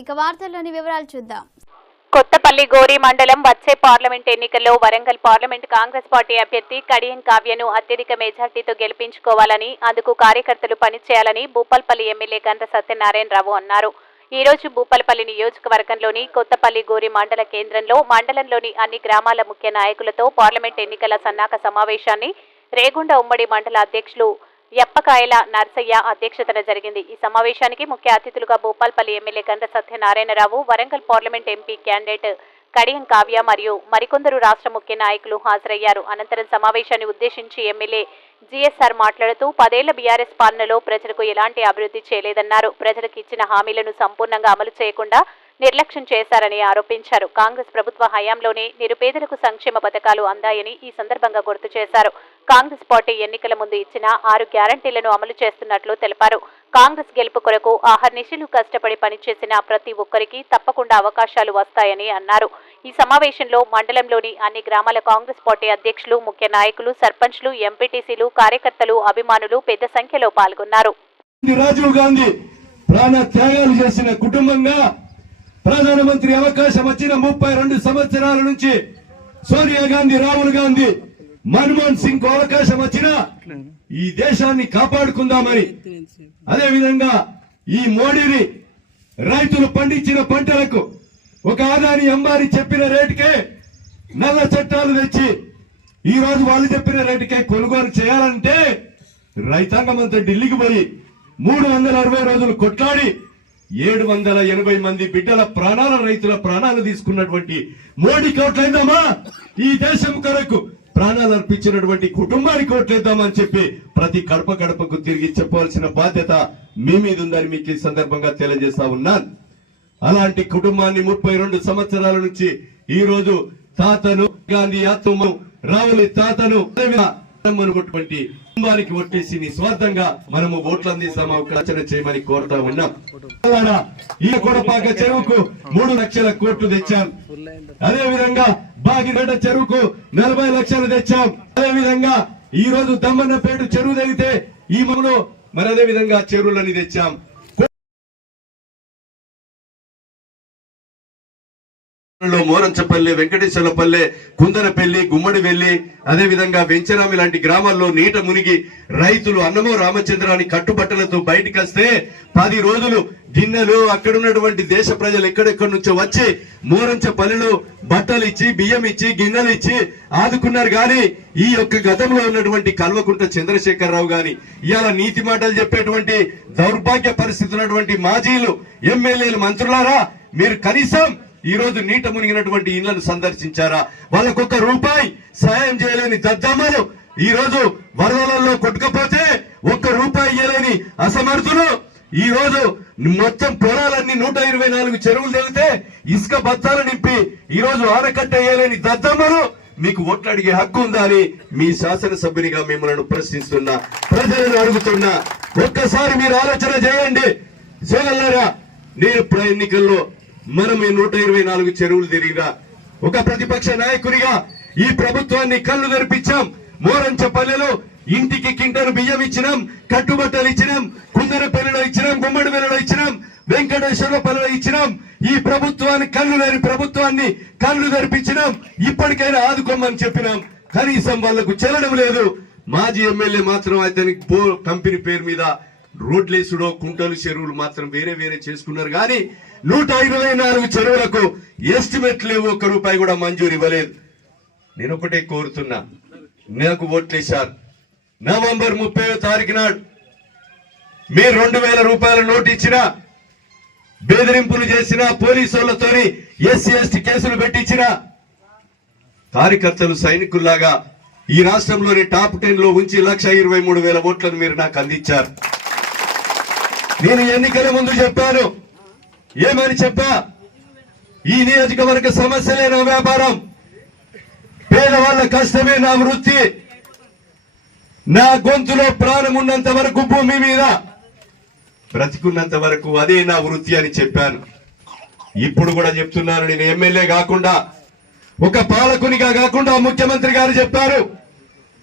ఇక వార్తల్లోని వివరాలు చూద్దాం. కొత్తపల్లి గోరి మండలం వచ్చే పార్లమెంట్ ఎన్నికల్లో వరంగల్ పార్లమెంట్ కాంగ్రెస్ పార్టీ అభ్యర్థి కడియం కావ్యను అత్యధిక మెజార్టీతో గెలిపించుకోవాలని అందుకు కార్యకర్తలు పనిచేయాలని భూపాల్పల్లి ఎమ్మెల్యే గంధ సత్యనారాయణరావు అన్నారు. ఈ రోజు భూపాలపల్లి నియోజకవర్గంలోని కొత్తపల్లి గోరి మండల కేంద్రంలో మండలంలోని అన్ని గ్రామాల ముఖ్య నాయకులతో పార్లమెంట్ ఎన్నికల సన్నాహక సమావేశాన్ని రేగుండ ఉమ్మడి మండల అధ్యక్షులు ఎప్పకాయల నర్సయ్య అధ్యక్షతన జరిగింది. ఈ సమావేశానికి ముఖ్య అతిథులుగా Bhupalpally MLA Ganta Satyanarayana Rao Warangal parliament MP candidate Kadiyam Kavya మరియు మరికొందరు రాష్ట్ర ముఖ్య నాయకులు హాజరయ్యారు. అనంతరం సమావేశాన్ని ఉద్దేశించి ఎమ్మెల్యే జీఎస్ఆర్ మాట్లాడుతూ పదేళ్ళ బీఆర్ఎస్ పాలనలో ప్రజలకు ఎలాంటి అభివృద్ధి చేయలేదన్నారు. ప్రజలకు ఇచ్చిన హామీలను సంపూర్ణంగా అమలు చేయకుండా నిర్లక్ష్యం చేశారని ఆరోపించారు. కాంగ్రెస్ ప్రభుత్వ హయాంలోనే నిరుపేదలకు సంక్షేమ పథకాలు అందాయని ఈ సందర్భంగా గుర్తు చేశారు. కాంగ్రెస్ పార్టీ ఎన్నికల ముందు ఇచ్చిన ఆరు గ్యారంటీలను అమలు చేస్తున్నట్లు తెలిపారు. కాంగ్రెస్ గెలుపు కొరకు ఆహర్నిశలు కష్టపడి పనిచేసిన ప్రతి ఒక్కరికి తప్పకుండా అవకాశాలు వస్తాయని అన్నారు. ఈ సమావేశంలో మండలంలోని అన్ని గ్రామాల కాంగ్రెస్ పార్టీ అధ్యక్షులు ముఖ్య నాయకులు సర్పంచ్లు ఎంపీటీసీలు కార్యకర్తలు అభిమానులు పెద్ద సంఖ్యలో పాల్గొన్నారు. రాజీవ్ గాంధీ ప్రాణ త్యాగాలు చేసిన కుటుంబంగా ప్రధానమంత్రి అవకాశం వచ్చిన ముప్పై రెండు సంవత్సరాల నుంచి సోనియా గాంధీ రాహుల్ గాంధీ మన్మోహన్ సింగ్కు అవకాశం వచ్చిన ఈ దేశాన్ని కాపాడుకుందామని. అదే విధంగా ఈ మోడీని రైతులు పండించిన పంటలకు ఒక ఆదాని అంబారి చెప్పిన రేటుకే నల్ల చట్టాలు తెచ్చి ఈ రోజు వాళ్ళు చెప్పిన రేటుకే కొనుగోలు చేయాలంటే రైతాంగం అంతా ఢిల్లీకి పోయి మూడు వందల అరవై రోజులు కొట్లాడి ఏడు వందల ఎనభై మంది బిడ్డల ప్రాణాల రైతుల ప్రాణాలు తీసుకున్నటువంటి మోడీ కోట్లైందామా ఈ దేశం కొరకు ప్రాణాలు అర్పించినటువంటి కుటుంబానికి ఓట్లేద్దామని చెప్పి ప్రతి గడప గడపకు తిరిగి చెప్పవలసిన బాధ్యత మీ మీద ఉందని మీకు ఈ సందర్భంగా తెలియజేస్తా ఉన్నాను. అలాంటి కుటుంబాన్ని ముప్పై రెండు సంవత్సరాల నుంచి ఈ రోజు తాతను గాంధీ ఆత్మను రావుల తాతను అనుకున్నటువంటి కుటుంబానికి ఒట్టేసి నిస్వార్థంగా మనము ఓట్లు అందిస్తాము రచన చేయమని కోరుతా ఉన్నాం. ఈ కొడపాక చెరువుకు మూడు లక్షల కోట్లు తెచ్చాం. అదే విధంగా బాగిగడ్డ చెరువుకు నలభై లక్షలు తెచ్చాం. అదే విధంగా ఈ రోజు దమ్మన్నపేట చెరువు తెగితే ఈ మమ్మలో మరి అదే విధంగా చెరువులని తెచ్చాం. మోరంచపల్లి వెంకటేశ్వరపల్లె కుందనపల్లి గుమ్మడివెల్లి అదే విధంగా వెంచరామి లాంటి గ్రామాల్లో నీట మునిగి రైతులు అన్నమో రామచంద్రాన్ని కట్టుబట్టలతో బయటికి వస్తే పది రోజులు గిన్నెలు అక్కడ ఉన్నటువంటి దేశ ప్రజలు ఎక్కడెక్కడి నుంచో వచ్చి మోరంచపల్లిలో బట్టలు ఇచ్చి బియ్యం ఇచ్చి గిన్నెలు ఇచ్చి ఆదుకున్నారు కానీ ఈ యొక్క గతంలో ఉన్నటువంటి కల్వకుంట చంద్రశేఖరరావు గాని ఇవాళ నీతి మాటలు చెప్పేటువంటి దౌర్భాగ్య పరిస్థితి ఉన్నటువంటి మాజీలు ఎమ్మెల్యేలు మంత్రులారా మీరు కనీసం ఈ రోజు నీట మునిగినటువంటి ఇళ్ళను సందర్శించారా? వాళ్ళకు రూపాయి సాయం చేయలేని దద్దమ్మలు ఈ రోజు వరదలలో కొట్టుకపోతే ఒక్క రూపాయి ఇయ్యలేని అసమర్థులు. ఈ రోజు మొత్తం పొలాలన్నీ నూట ఇరవై నాలుగు చెరువులు తెలితే ఇసుక బత్తాలు నింపి ఈ రోజు ఆనకట్ట వేయలేని దద్దమ్మలు. మీకు ఓట్లు అడిగే హక్కు ఉందా అని మీ శాసనసభ్యునిగా మిమ్మల్ని ప్రశ్నిస్తున్నా ప్రజలను అడుగుతున్నా ఒక్కసారి మీరు ఆలోచన చేయండి. సోదరులారా నేను ఎన్నికల్లో మనం ఈ నూట ఇరవై నాలుగు చెరువులు తిరిగిరా. ఒక ప్రతిపక్ష నాయకునిగా ఈ ప్రభుత్వాన్ని కళ్ళు తెరిపించాం. మోరంచపల్లెలో ఇంటికి కింటను బియ్యం ఇచ్చినాం కట్టుబట్టలు ఇచ్చినాం కుందరపల్లిలో ఇచ్చినాం గుమ్మడిపల్లిలో ఇచ్చినాం వెంకటేశ్వర పల్లెలో ఇచ్చినాం. ఈ ప్రభుత్వాన్ని కళ్ళు లేని ప్రభుత్వాన్ని కళ్ళు తెరిపించినాం. ఇప్పటికైనా ఆదుకోమని చెప్పినాం. కనీసం వాళ్ళకు చెల్లడం లేదు. మాజీ ఎమ్మెల్యే మాత్రం అతనికి కంపెనీ పేరు మీద రోడ్లేసుడో కుంటలు చెరువులు మాత్రం వేరే వేరే చేసుకున్నారు. కానీ నూట ఇరవై నాలుగు చెరువులకు ఎస్టిమేట్ లేవు ఒక్క రూపాయి కూడా మంజూరు ఇవ్వలేదు. నేను ఒకటే కోరుతున్నా నాకు ఓట్లేశారు నవంబర్ ముప్పై తారీఖు నాడు మీరు రెండు వేల రూపాయల నోటు ఇచ్చినా బెదిరింపులు చేసిన పోలీసులతోని ఎస్సీ ఎస్టీ కేసులు పెట్టించిన కార్యకర్తలు సైనికుల్లాగా ఈ రాష్ట్రంలోని టాప్ టెన్లో ఉంచి లక్ష ఇరవై మూడు వేల ఓట్లను మీరు నాకు అందించారు. నేను ఎన్నికల ముందు చెప్పాను ఏమని చెప్పా? ఈ నియోజకవర్గ సమస్యలే నా వ్యాపారం. పేదవాళ్ళ కష్టమే నా వృత్తి. నా గొంతులో ప్రాణం ఉన్నంత వరకు భూమి మీద బ్రతికున్నంత వరకు అదే నా వృత్తి అని చెప్పాను. ఇప్పుడు కూడా చెప్తున్నాను నేను ఎమ్మెల్యే కాకుండా ఒక పాలకునిగా కాకుండా ముఖ్యమంత్రి గారు చెప్పారు.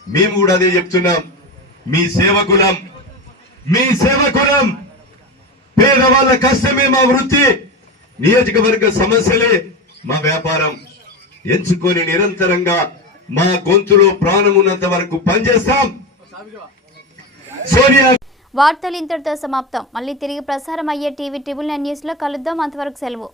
మేము కూడా అదే చెప్తున్నాం. మీ సేవకులం మీ సేవకులం పేదవాళ్ళ కష్టమే మా వృత్తి. నియోజకవర్గ సమస్యలే మా వ్యాపారం. ఎంచుకొని నిరంతరంగా మా గొంతులో ప్రాణం ఉన్నంత వరకు పనిచేస్తాం. సోనియా వార్తలు ఇంతటితో సమాప్తం. మళ్ళీ తిరిగి ప్రసారం అయ్యే టీవీ ట్రిబుల్ నైన్ న్యూస్లో కలుద్దాం. అంతవరకు సెలవు.